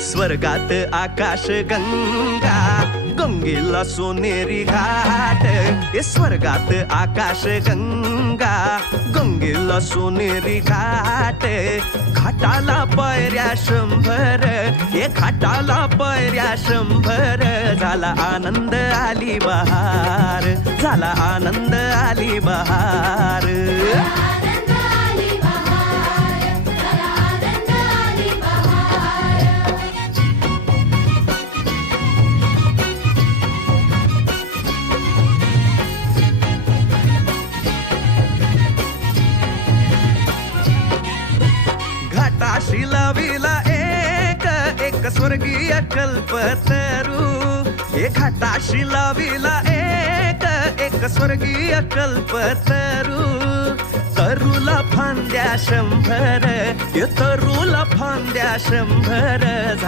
स्वर्गात आकाश गंगा, गंगेला सोनेरी घाट. स्वर्गात आकाश गंगा, गंगेला सोनेरी घाट. घाटाला पायऱ्या 100, घाटाला पायऱ्या 100. झाला आनंद आली बहार, झाला आनंद आली बहार. घाटाशी लाविला एक स्वर्गीय कल्पतरू. घाटाशी लाविला एक स्वर्गीय कल्पतरू. तरूला फांद्या 100, तरूला फांद्या 100.